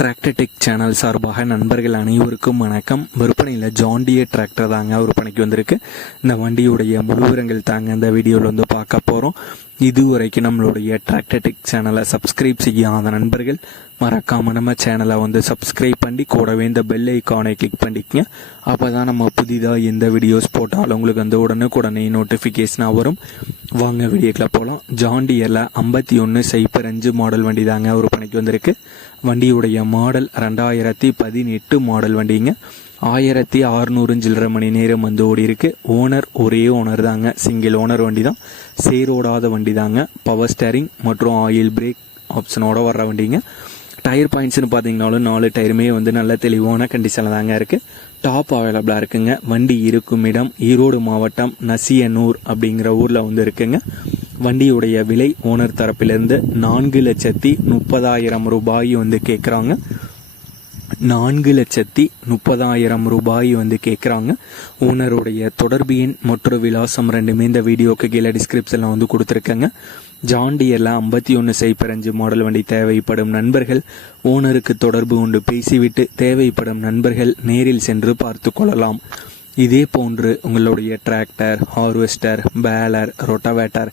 Tractor tech channel சார்பாக நண்பர்கள் அனைவருக்கும் வணக்கம். விற்பனையில் ஜாண்டிய டிராக்டர் தாங்க விற்பனைக்கு வந்திருக்கு. இந்த வண்டியுடைய முழுவிரங்கள் தாங்க இந்த வீடியோவில் வந்து பார்க்க போகிறோம் இதுவரைக்கும் நம்மளுடைய டிராக்டர் டெக் சேனலை சப்ஸ்கிரைப் செய்யாத நண்பர்கள் மறக்காமல் நம்ம சேனலை வந்து சப்ஸ்கிரைப் பண்ணி கூடவே இந்த பெல் ஐக்கானை கிளிக் பண்ணிக்கங்க. அப்போ தான் நம்ம புதிதாக எந்த வீடியோஸ் போட்டாலும் உங்களுக்கு வந்து உடனுக்குடனே நோட்டிஃபிகேஷனாக வரும். வாங்க வீடியோக்கில் போகலாம் ஜாண்டியரில் ஐம்பத்தி ஒன்று சைப்பர் அஞ்சு மாடல் வண்டி தாங்க விற்பனைக்கு வந்திருக்கு. வண்டியுடைய மாடல் ரெண்டாயிரத்தி பதினெட்டு மாடல் வண்டிங்க. ஆயிரத்தி அறுநூறு சில்லரை மணி நேரம் வந்து ஓடி இருக்கு ஓனர் ஒரே ஓனர் தாங்க. சிங்கிள் ஓனர் வண்டி தான் சேரோடாத வண்டி தாங்க பவர் ஸ்டேரிங் மற்றும் ஆயில் பிரேக் ஆப்ஷனோட வர்ற வண்டிங்க. டயர் பாயிண்ட்ஸ்னு பார்த்தீங்கனாலும் நாலு டயருமே வந்து நல்ல தெளிவான கண்டிஷனில் தாங்க இருக்குது டாப் அவைலபிளாக இருக்குங்க. வண்டி இருக்கும் இடம் ஈரோடு மாவட்டம் நசியனூர் அப்படிங்கிற ஊரில் வந்து இருக்குங்க. வண்டியுடைய விலை ஓனர் தரப்பிலிருந்து நான்கு லட்சத்தி முப்பதாயிரம் ரூபாய் வந்து கேட்குறாங்க நான்கு லட்சத்தி முப்பதாயிரம் ரூபாய் வந்து கேட்குறாங்க ஓனருடைய தொடர்பு எண் மற்றும் விலாசம் ரெண்டுமே இந்த வீடியோக்கு கீழே டிஸ்கிரிப்ஷனில் வந்து கொடுத்துருக்கேங்க. ஜாண்டியரில் ஐம்பத்தி ஒன்று சைப்பரஞ்சு மாடல் வண்டி தேவைப்படும் நண்பர்கள். ஓனருக்கு தொடர்பு கொண்டு பேசிவிட்டு தேவைப்படும் நண்பர்கள் நேரில் சென்று பார்த்து கொள்ளலாம். இதே போன்று உங்களுடைய டிராக்டர் ஹார்வெஸ்டர் பேலர் ரொட்டவேட்டர்